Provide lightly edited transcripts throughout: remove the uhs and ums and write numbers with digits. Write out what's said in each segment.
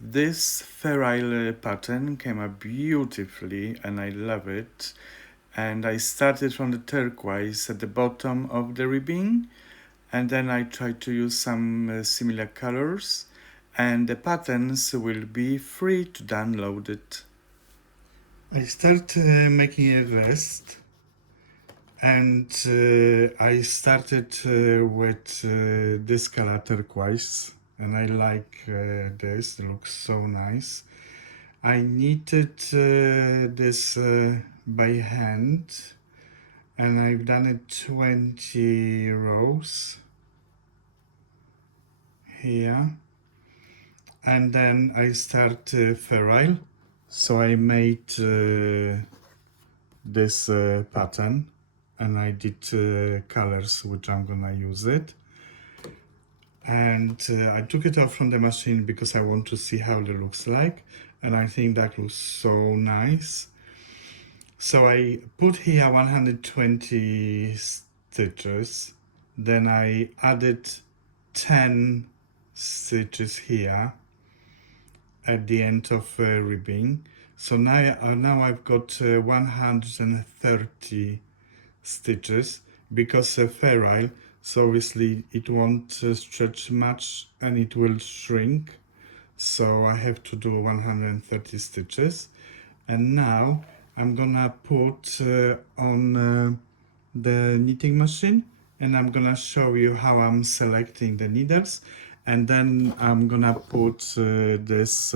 This ferrule pattern came out beautifully and I love it. And I started from the turquoise at the bottom of the ribbon, and then I tried to use some similar colors, and the patterns will be free to download it. I start making a vest, and I started with this color turquoise, and I like this. It looks so nice. I knitted this by hand, and I've done it 20 rows here, and then I start ferrule. So I made this pattern, and I did colors which I'm gonna use it, and I took it off from the machine because I want to see how it looks like, and I think that looks so nice. So I put here 120 stitches, then I added 10 stitches here at the end of ribbing. So now I've got 130 stitches because ferrule, so obviously it won't stretch much and it will shrink. So I have to do 130 stitches, and now I'm gonna put on the knitting machine, and I'm gonna show you how I'm selecting the needles, and then I'm gonna put this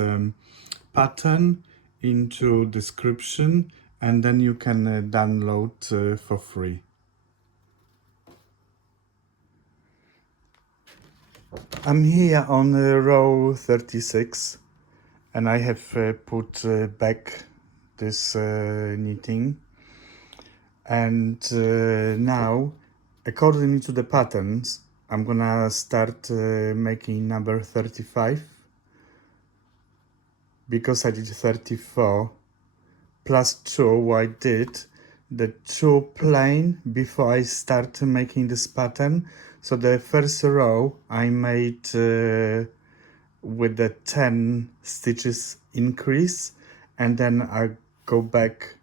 pattern into description, and then you can download for free. I'm here on row 36, and I have put back this knitting, and now according to the patterns I'm gonna start making number 35, because I did 34 plus 2. I did the 2 plain before I start making this pattern. So the first row I made with the 10 stitches increase, and then I go back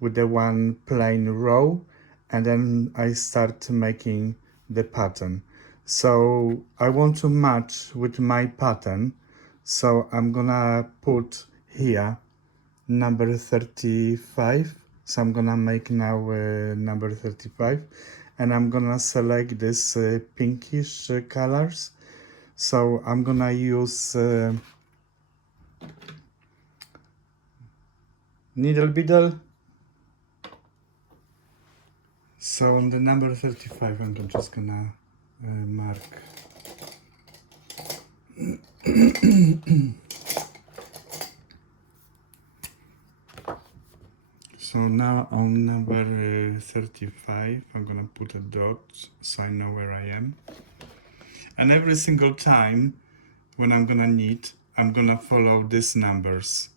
with the 1 plain row, and then I start making the pattern. So I want to match with my pattern, so I'm gonna put here number 35. So I'm gonna make now number 35, and I'm gonna select this pinkish colors. So I'm gonna use needle beadle. So on the number 35 I'm just gonna mark so now on number 35 I'm gonna put a dot so I know where I am, and every single time when I'm gonna knit I'm gonna follow these numbers,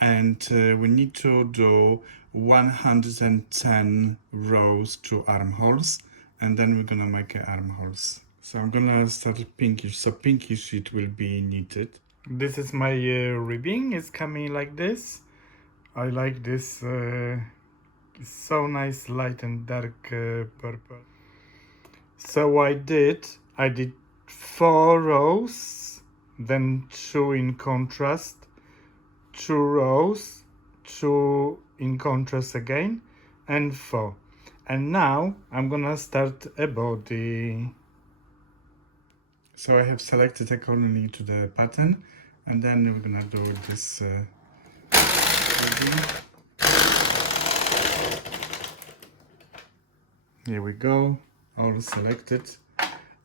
and we need to do 110 rows to armholes, and then we're gonna make armholes. So I'm gonna start pinkish, so pinkish it will be knitted. This is my ribbing, it's coming like this. I like this, it's so nice light and dark purple. So I did 4 rows, then 2 in contrast, 2 rows, 2 in contrast again, and 4. And now I'm gonna start a body. So I have selected accordingly to the pattern, and then we're gonna do this body. Here we go, all selected.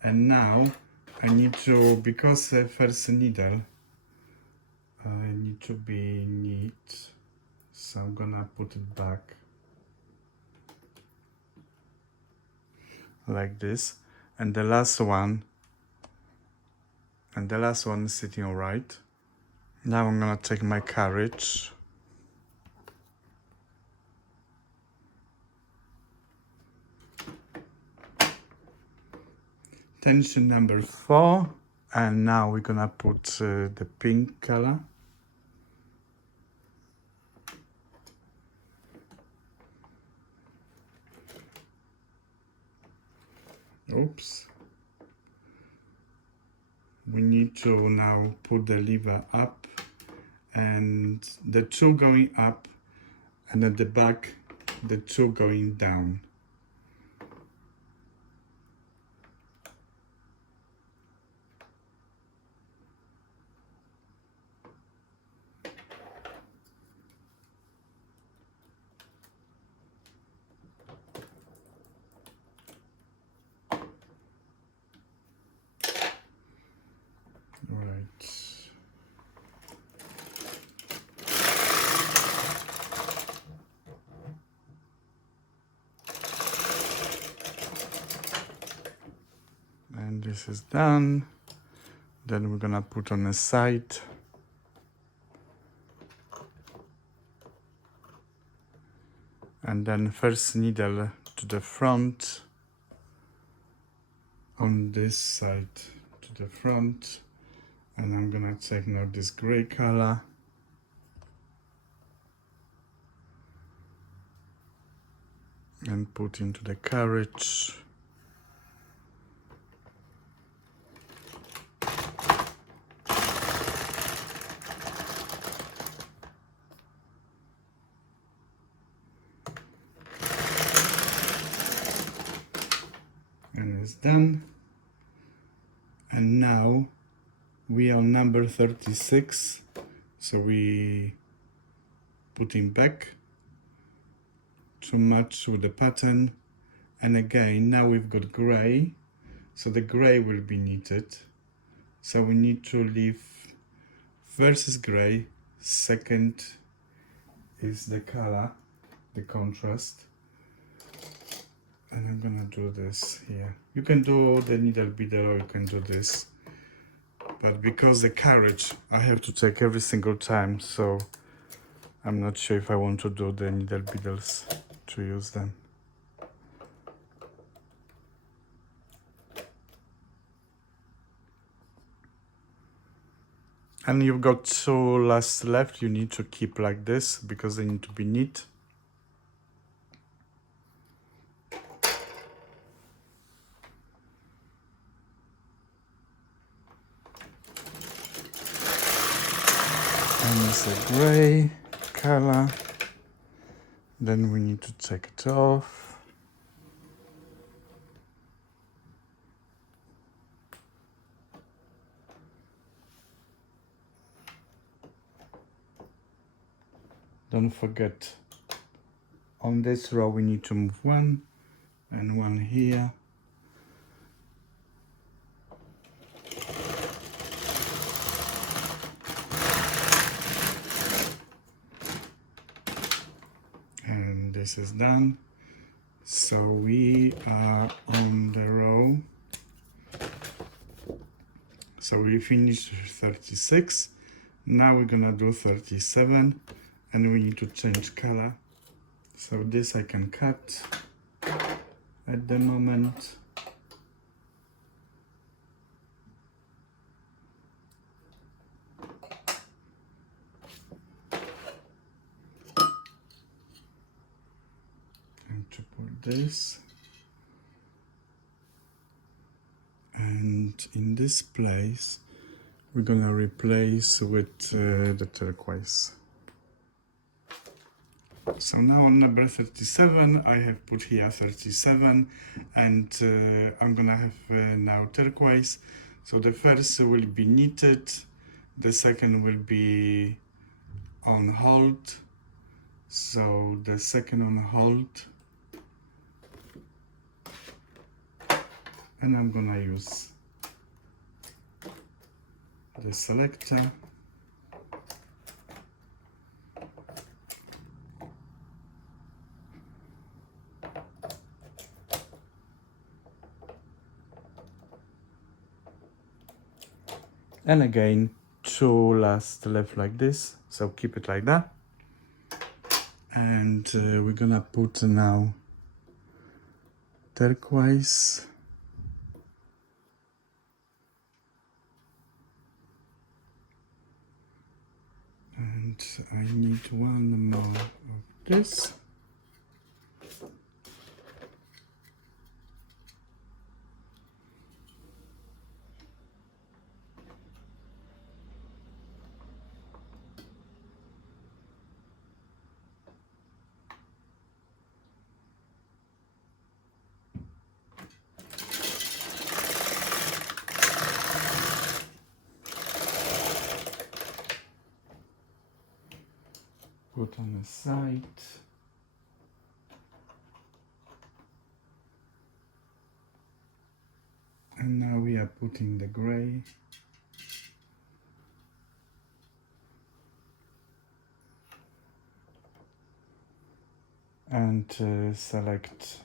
And now I need to, because first needle I need to be neat, so I'm gonna put it back like this, and the last one is sitting all right. Now I'm gonna take my carriage, tension number 4, And now we're gonna put the pink color. Oops. We need to now put the lever up, and the two going up, and at the back the two going down. Right. And this is done. Then we're gonna put on the side. And then first needle to the front, on this side to the front. And I'm gonna take now this gray color and put into the carriage. And it's done. And now we are number 36, so we put him back to match with the pattern. And again, now we've got gray, so the gray will be knitted. So we need to leave first is gray, second is the color, the contrast. And I'm gonna do this here. You can do the needle beater or you can do this. But because the carriage I have to take every single time, so I'm not sure if I want to do the needle beetles to use them. And you've got two last left, you need to keep like this because they need to be neat. And it's a gray color. Then we need to take it off. Don't forget, on this row we need to move one and one here. And this is done. So we are on the row. So we finished 36. Now we're gonna do 37 and we need to change color. So this I can cut at the moment. And to put this. And in this place we're gonna replace with the turquoise. So now on number 37 I have put here 37, and I'm gonna have now turquoise. So the first will be knitted, the second will be on hold. So the second on hold, and I'm gonna use the selector. And again, two last left like this, so keep it like that. And we're gonna put now turquoise. And I need one more of this. Put on the side. And now we are putting the gray. And select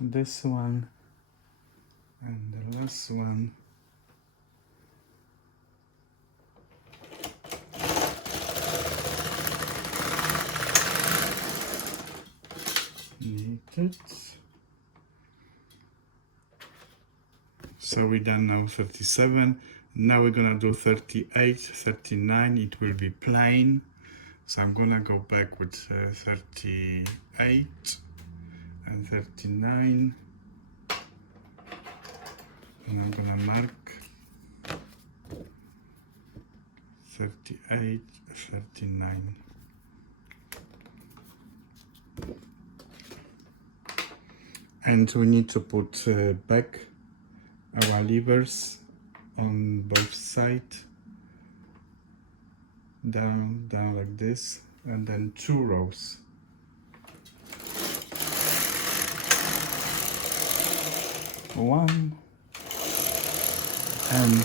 this one and the last one. Knit it. So we done now 37. Now we're gonna do 38, 39. It will be plain. So I'm gonna go back with 38 and 39. And I'm gonna mark 38, 39. And we need to put back our levers on both sides, down like this, and then 2 rows. One and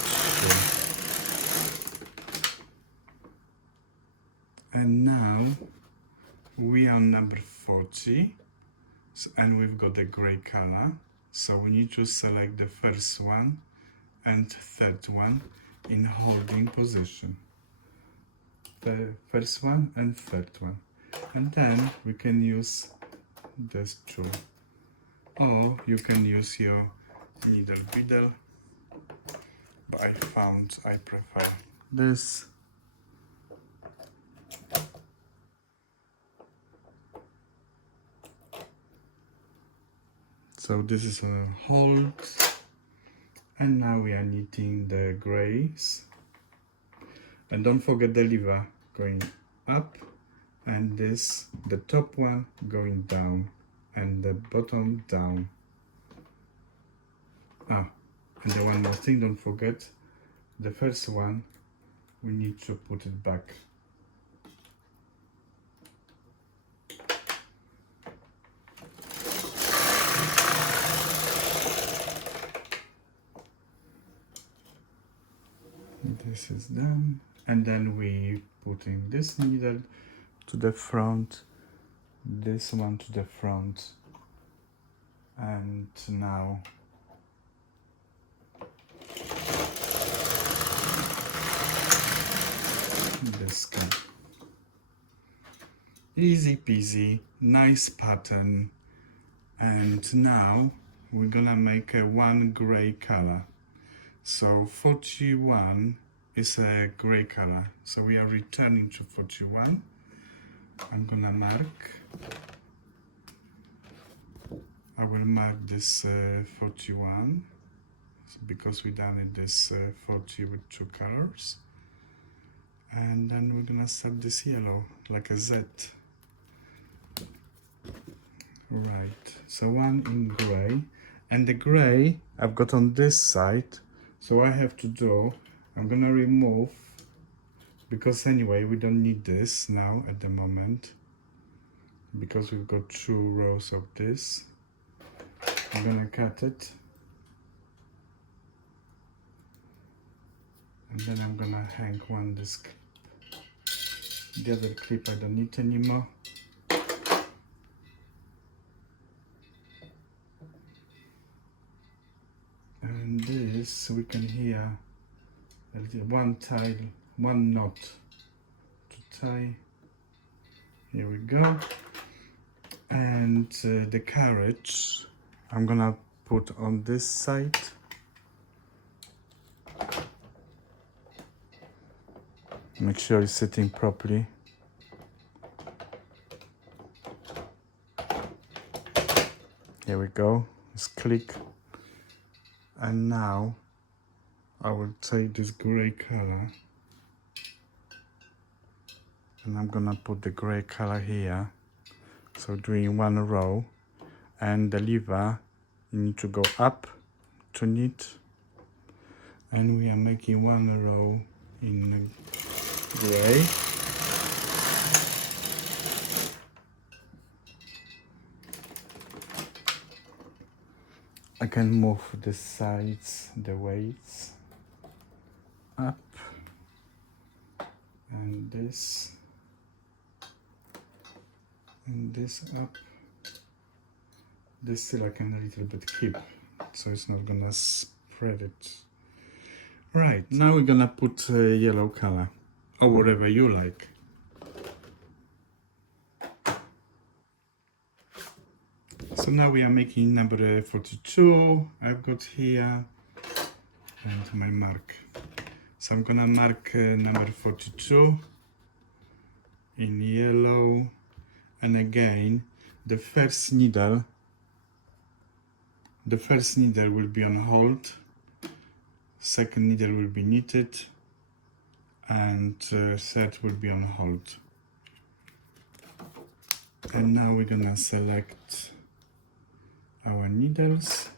2. And now we are number 40, and we've got the gray color. So we need to select the first one and third one in holding position. The first one and third one. And then we can use this tool. Or you can use your needle beadle. But I found I prefer this. So this is a hold, and now we are knitting the grays. And don't forget the lever going up, and this, the top one going down, and the bottom down. And the one more thing, don't forget, the first one, we need to put it back. This is done, and then we putting this needle to the front, this one to the front, and now this can. Easy peasy, nice pattern. And now we're gonna make a one gray color. So 41 is a gray color. So we are returning to 41. I'm gonna mark. I will mark this 41 because we done it this 40 with 2 colors. And then we're gonna set this yellow like a Z. Right, so one in gray, and the gray I've got on this side. So what I have to do, I'm gonna remove, because anyway we don't need this now at the moment, because we've got 2 rows of this. I'm gonna cut it, and then I'm gonna hang this clip. The other clip I don't need anymore. And this we can hear one knot to tie. Here we go. And the carriage I'm gonna put on this side. Make sure it's sitting properly. Here we go. Just click. And now I will take this gray color and I'm gonna put the gray color here. So doing one row, and the lever, you need to go up to knit, and we are making one row in gray. I can move the sides, the weights up, and this up. This still I can a little bit keep, so it's not gonna spread it. Right, now we're gonna put yellow color, or whatever you like. So now we are making number 42. I've got here, and my mark. So I'm gonna mark number 42 in yellow, and again the first needle will be on hold, second needle will be knitted, and third will be on hold. And now we're gonna select our needles.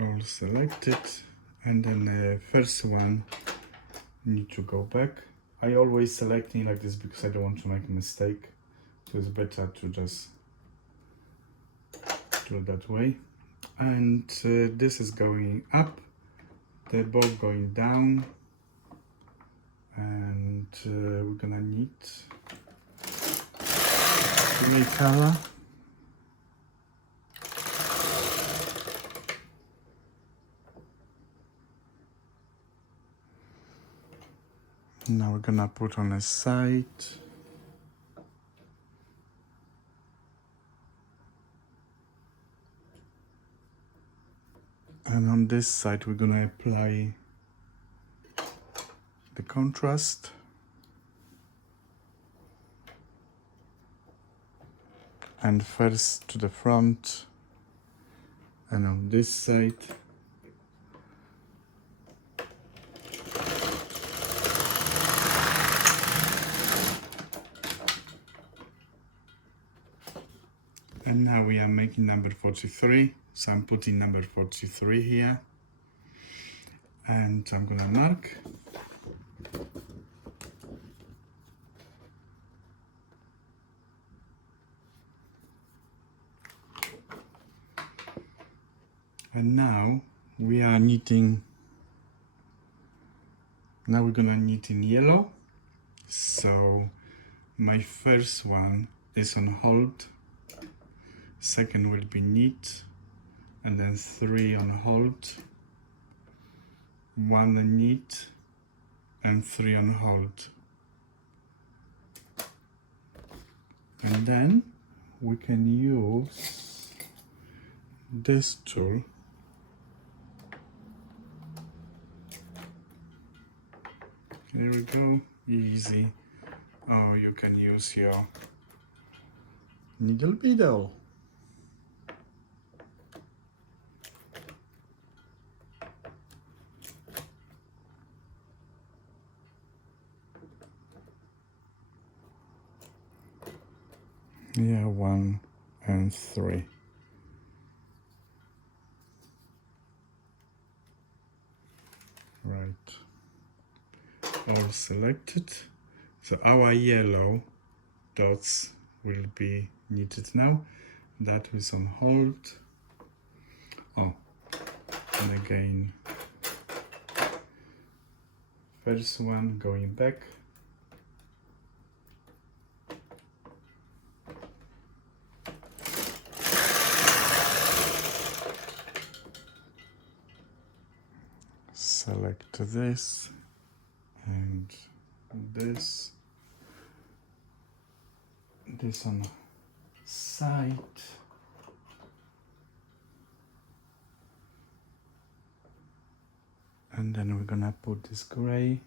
All selected, and then the first one need to go back. I always selecting like this because I don't want to make a mistake, so it's better to just do it that way. And this is going up, the bow going down, and we're gonna knit gray color. Now we're gonna put on a side. And on this side we're gonna apply the contrast. And first to the front, and on this side and now we are making number 43, so I'm putting number 43 here, and I'm gonna mark. And now we are knitting, now we're gonna knit in yellow. So my first one is on hold, second will be knit, and then 3 on hold, 1 knit, and 3 on hold. And then we can use this tool There we go, easy. Oh, you can use your needle beadle. Yeah, 1 and 3. Right. All selected. So our yellow dots will be knitted now. That is on hold. Oh, and again, first one going back. select this and this on side, and then we're gonna put this gray.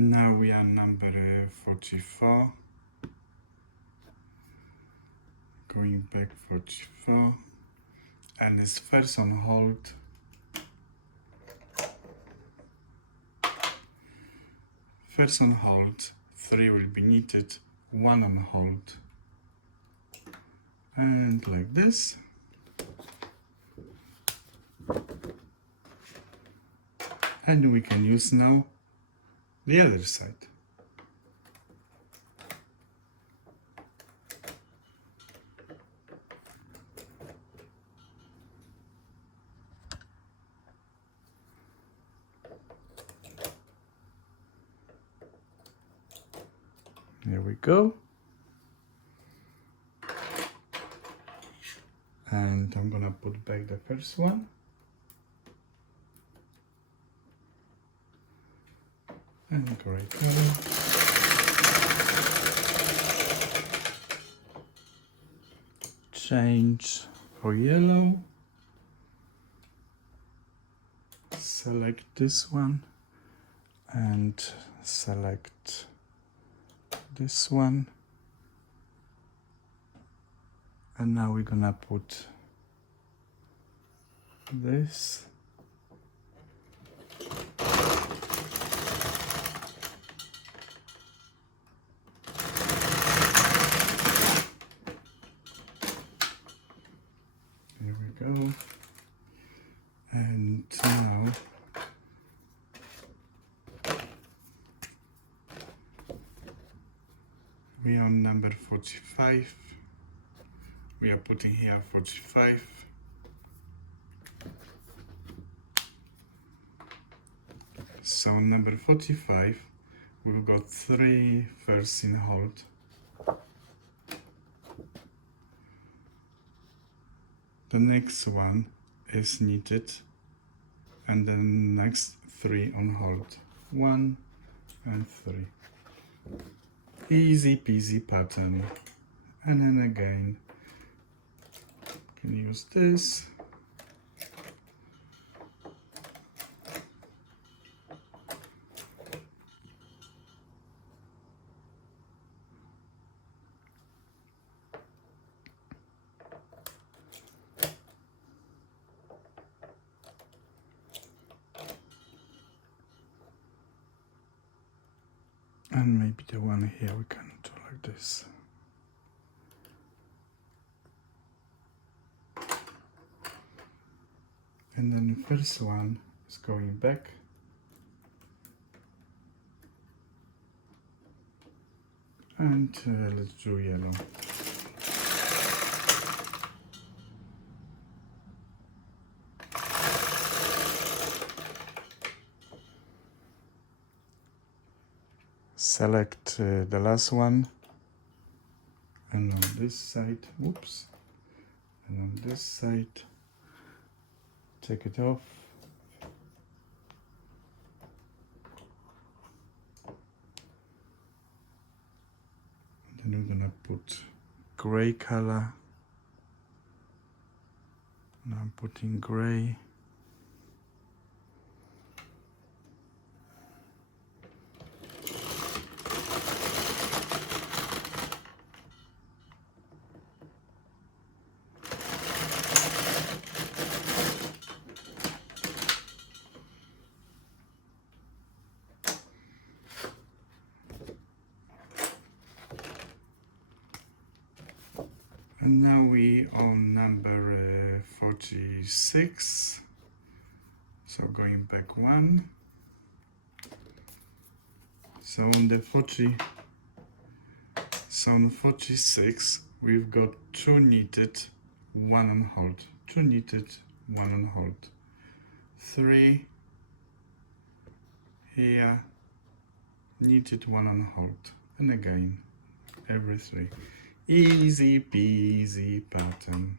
Now we are number 44, going back 44, and it's first on hold, first on hold, 3 will be knitted, 1 on hold, and like this. And we can use now the other side. There we go. And I'm gonna put back the first one. And gray color. Change for yellow. Select this one and select this one. And now we're gonna put this. Here we go. And now we are on number 45. We are putting here 45. So number 45, we've got 3 first in hold. The next one is knitted, and then next 3 on hold. 1 and 3. Easy peasy pattern. And then again, can use this. And maybe the one here we can do like this. And then the first one is going back. And let's do yellow. Select the last one, and on this side, whoops, and on this side, take it off. And then we're gonna put gray color. Now I'm putting gray. And now we on number 46. So going back 1. So on the 46, we've got 2 knitted, 1 on hold. 2 knitted, 1 on hold. 3 here, knitted 1 on hold, and again every 3. Easy peasy pattern.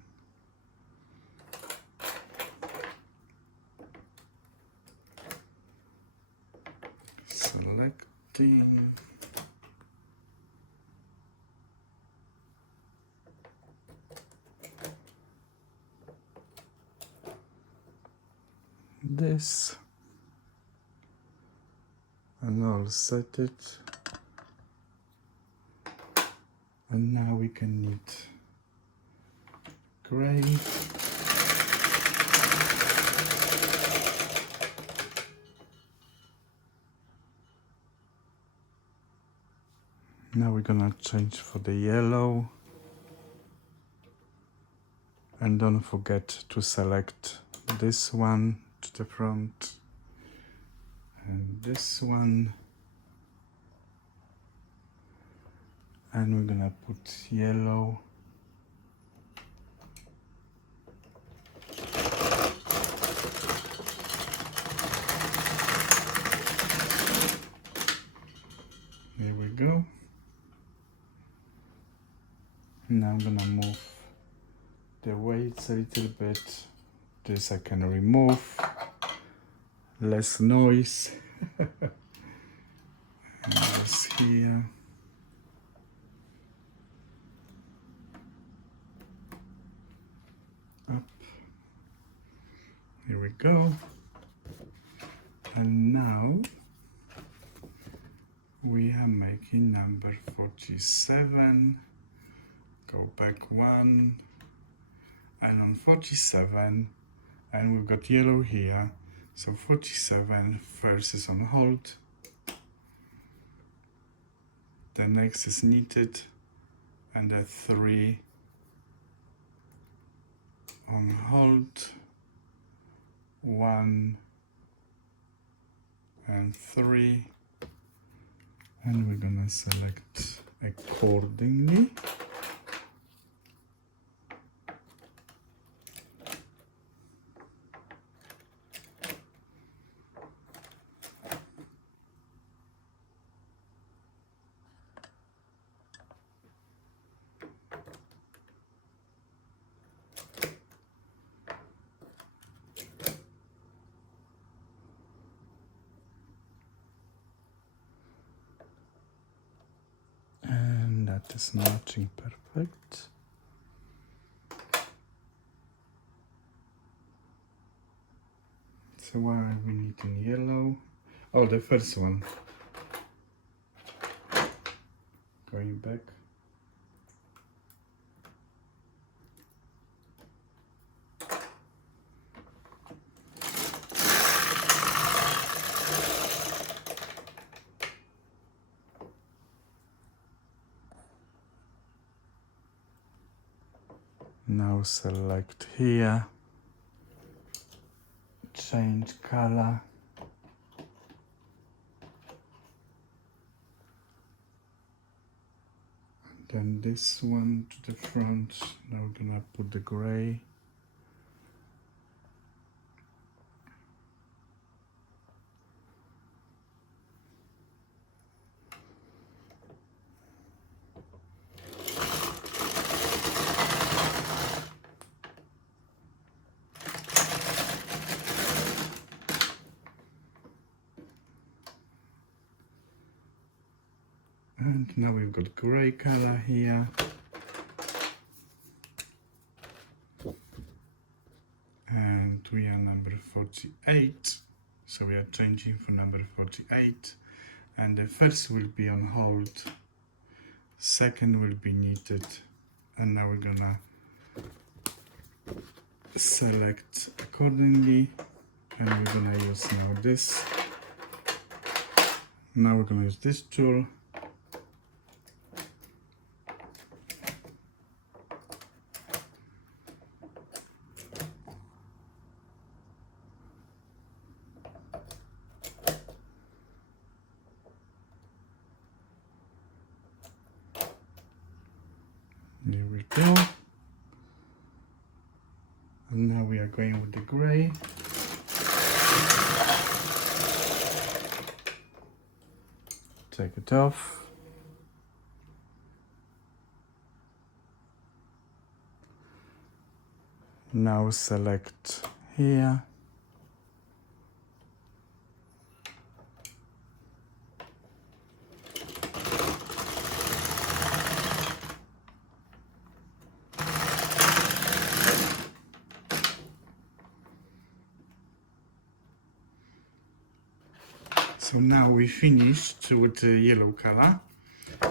Selecting. This, and I'll set it, and now we can knit gray, now we're gonna change for the yellow, and don't forget to select this one to the front and this one, and we're gonna put yellow here we go. Now I'm gonna move the weights a little bit. This I can remove, less noise. And this here. Up. Here we go. And now we are making number 47. Go back 1. And on 47, and we've got yellow here, so 47 first is on hold, the next is knitted, and the 3 on hold, 1 and 3, and we're gonna select accordingly. That is matching perfect. So why are we knitting yellow? Oh, the first one. Going back. Now select here, change color, and then this one to the front. Now we're gonna put the gray. And now we've got gray color here. And we are number 48. So we are changing for number 48. And the first will be on hold. Second will be knitted. And now we're gonna select accordingly. And we're gonna use now this. Now we're gonna use this tool. There we go. And now we are going with the gray. take it off. Now select here. So now we finished with the yellow color,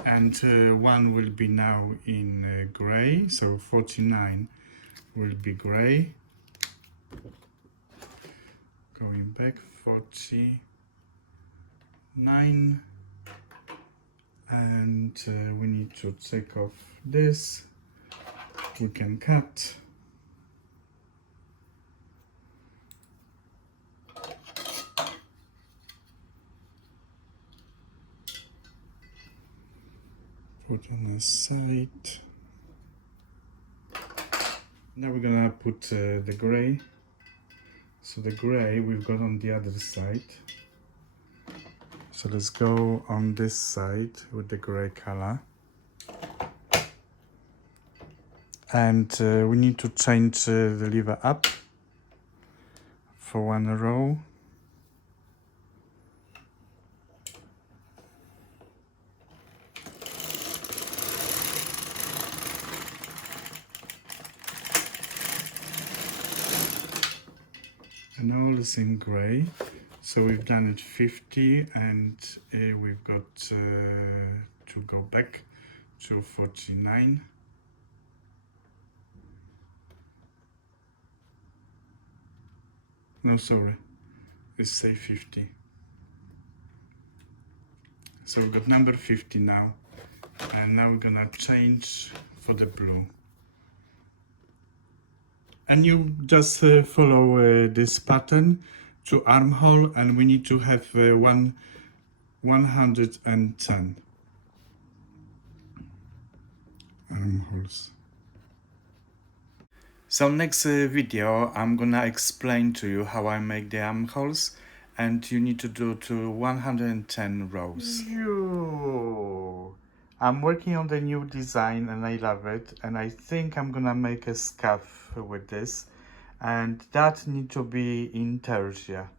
and one will be now in gray, so 49 will be gray. Going back, 49, and we need to take off this. We can cut. Put on the side. Now we're gonna put the gray. So the gray we've got on the other side. So let's go on this side with the gray color. And we need to change the lever up for one row. And all is in gray. So we've done it 50, and we've got to go back to 49. No, sorry, let's say 50. So we've got number 50 now, and now we're gonna change for the blue. And you just follow this pattern to armhole, and we need to have 110 armholes. So next video I'm gonna explain to you how I make the armholes, and you need to do to 110 rows. I'm working on the new design and I love it, and I think I'm gonna make a scarf with this, and that need to be in tertia.